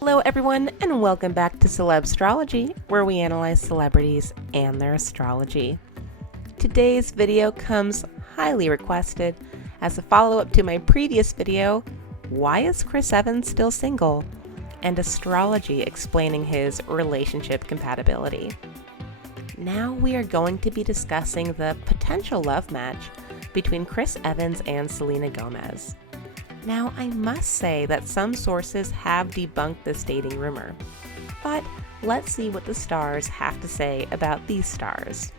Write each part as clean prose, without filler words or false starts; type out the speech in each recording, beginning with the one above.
Hello everyone and welcome back to Astrology, where we analyze celebrities and their astrology. Today's video comes highly requested as a follow-up to my previous video, Why is Chris Evans still single? And astrology explaining his relationship compatibility. Now we are going to be discussing the potential love match between Chris Evans and Selena Gomez. Now, I must say that some sources have debunked this dating rumor, but let's see what the stars have to say about these stars.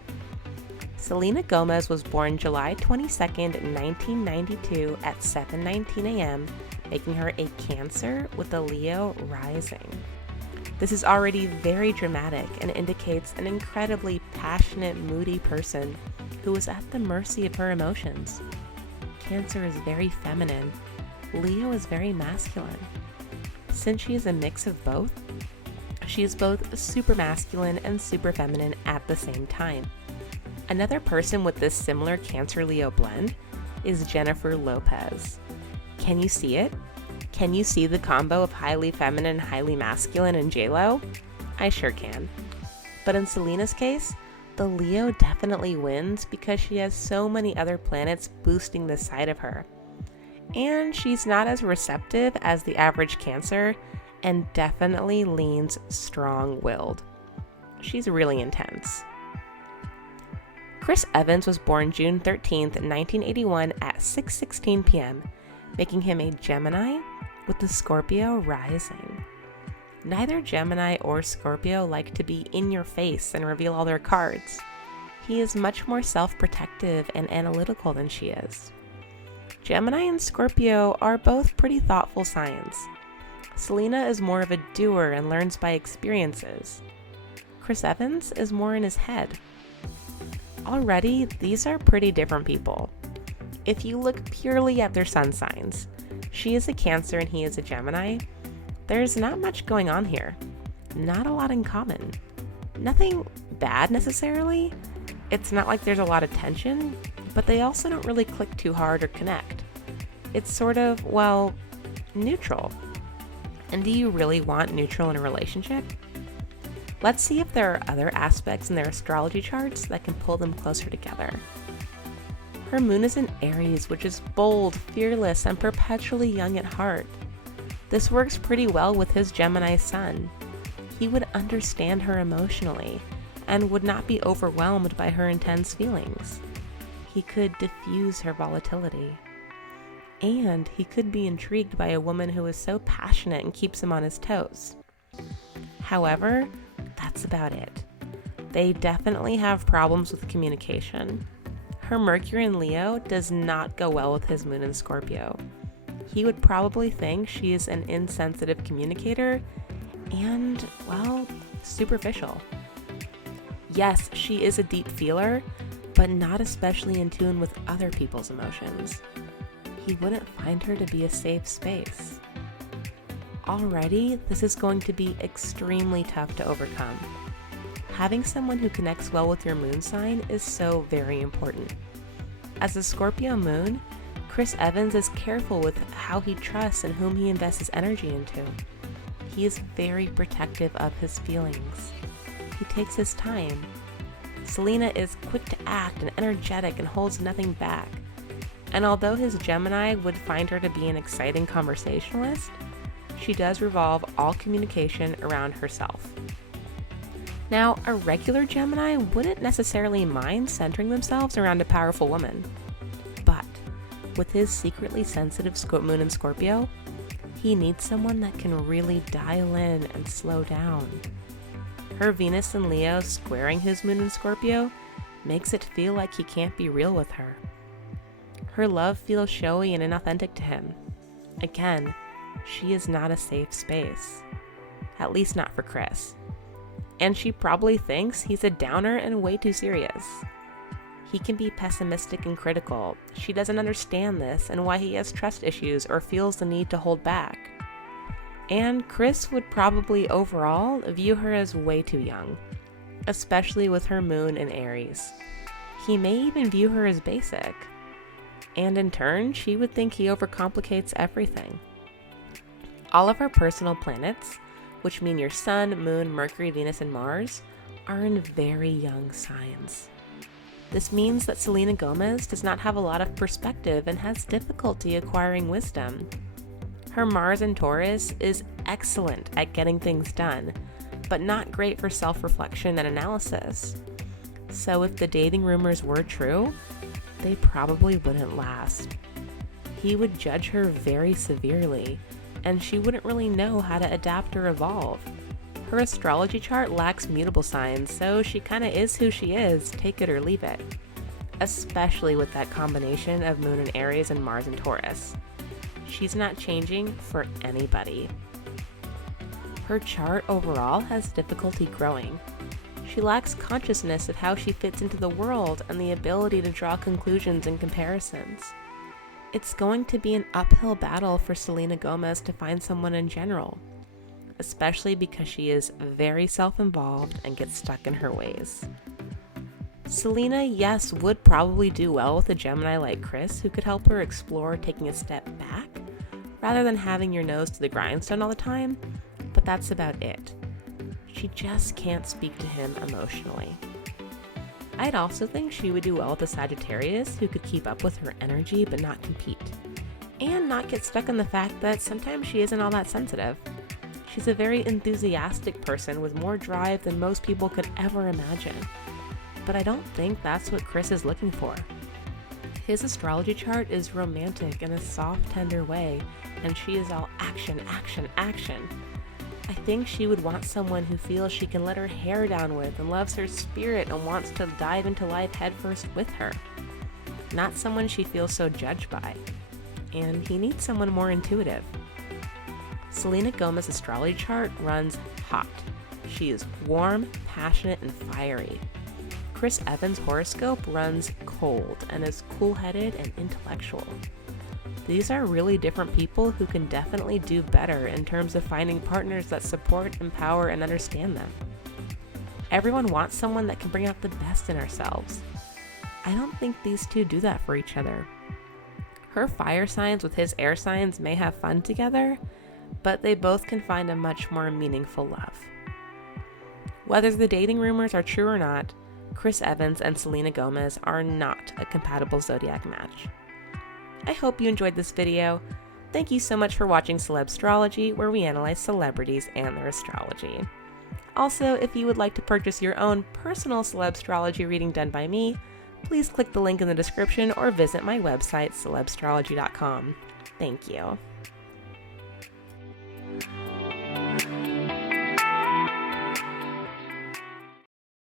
Selena Gomez was born July 22nd, 1992 at 7:19 a.m., making her a Cancer with a Leo rising. This is already very dramatic and indicates an incredibly passionate, moody person who is at the mercy of her emotions. Cancer is very feminine. Leo is very masculine. Since she is a mix of both, she is both super masculine and super feminine at the same time. Another person with this similar Cancer-Leo blend is Jennifer Lopez. Can you see it? Can you see the combo of highly feminine, highly masculine in J-Lo? I sure can. But in Selena's case, the Leo definitely wins because she has so many other planets boosting this side of her. And she's not as receptive as the average Cancer and definitely leans strong-willed. She's really intense. Chris Evans was born June 13th, 1981 at 6:16 p.m., making him a Gemini with the Scorpio rising. Neither Gemini or Scorpio like to be in your face and reveal all their cards. He is much more self-protective and analytical than she is. Gemini and Scorpio are both pretty thoughtful signs. Selena is more of a doer and learns by experiences. Chris Evans is more in his head. Already, these are pretty different people. If you look purely at their sun signs, she is a Cancer and he is a Gemini, there's not much going on here. Not a lot in common. Nothing bad necessarily. It's not like there's a lot of tension, but they also don't really click too hard or connect. It's sort of, well, neutral. And do you really want neutral in a relationship? Let's see if there are other aspects in their astrology charts that can pull them closer together. Her moon is in Aries, which is bold, fearless, and perpetually young at heart. This works pretty well with his Gemini sun. He would understand her emotionally and would not be overwhelmed by her intense feelings. He could diffuse her volatility. And he could be intrigued by a woman who is so passionate and keeps him on his toes. However, that's about it. They definitely have problems with communication. Her Mercury in Leo does not go well with his moon in Scorpio. He would probably think she is an insensitive communicator and, well, superficial. Yes, she is a deep feeler, but not especially in tune with other people's emotions. He wouldn't find her to be a safe space. Already, this is going to be extremely tough to overcome. Having someone who connects well with your moon sign is so very important. As a Scorpio moon, Chris Evans is careful with how he trusts and whom he invests his energy into. He is very protective of his feelings. He takes his time. Selena is quick to act and energetic and holds nothing back. And although his Gemini would find her to be an exciting conversationalist, she does revolve all communication around herself. Now, a regular Gemini wouldn't necessarily mind centering themselves around a powerful woman. But with his secretly sensitive moon in Scorpio, he needs someone that can really dial in and slow down. Her Venus in Leo squaring his moon in Scorpio makes it feel like he can't be real with her. Her love feels showy and inauthentic to him. Again, she is not a safe space. At least not for Chris. And she probably thinks he's a downer and way too serious. He can be pessimistic and critical. She doesn't understand this and why he has trust issues or feels the need to hold back. And Chris would probably overall view her as way too young, especially with her moon in Aries. He may even view her as basic. And in turn, she would think he overcomplicates everything. All of her personal planets which mean your Sun, Moon, Mercury, Venus, and Mars, are in very young signs. This means that Selena Gomez does not have a lot of perspective and has difficulty acquiring wisdom. Her Mars in Taurus is excellent at getting things done, but not great for self-reflection and analysis. So if the dating rumors were true, they probably wouldn't last. He would judge her very severely, and she wouldn't really know how to adapt or evolve. Her astrology chart lacks mutable signs, so she kinda is who she is, take it or leave it. Especially with that combination of Moon in Aries and Mars in Taurus. She's not changing for anybody. Her chart overall has difficulty growing. She lacks consciousness of how she fits into the world and the ability to draw conclusions and comparisons. It's going to be an uphill battle for Selena Gomez to find someone in general, especially because she is very self-involved and gets stuck in her ways. Selena, yes, would probably do well with a Gemini like Chris who could help her explore taking a step back rather than having your nose to the grindstone all the time, but that's about it. She just can't speak to him emotionally. I'd also think she would do well with a Sagittarius who could keep up with her energy but not compete, and not get stuck in the fact that sometimes she isn't all that sensitive. She's a very enthusiastic person with more drive than most people could ever imagine, but I don't think that's what Chris is looking for. His astrology chart is romantic in a soft, tender way, and she is all action, action, action. I think she would want someone who feels she can let her hair down with and loves her spirit and wants to dive into life headfirst with her. Not someone she feels so judged by. And he needs someone more intuitive. Selena Gomez's astrology chart runs hot. She is warm, passionate, and fiery. Chris Evans' horoscope runs cold and is cool-headed and intellectual. These are really different people who can definitely do better in terms of finding partners that support, empower, and understand them. Everyone wants someone that can bring out the best in ourselves. I don't think these two do that for each other. Her fire signs with his air signs may have fun together, but they both can find a much more meaningful love. Whether the dating rumors are true or not, Chris Evans and Selena Gomez are not a compatible zodiac match. I hope you enjoyed this video. Thank you so much for watching Celebstrology, where we analyze celebrities and their astrology. Also, if you would like to purchase your own personal Celebstrology reading done by me, please click the link in the description or visit my website, celebstrology.com. Thank you.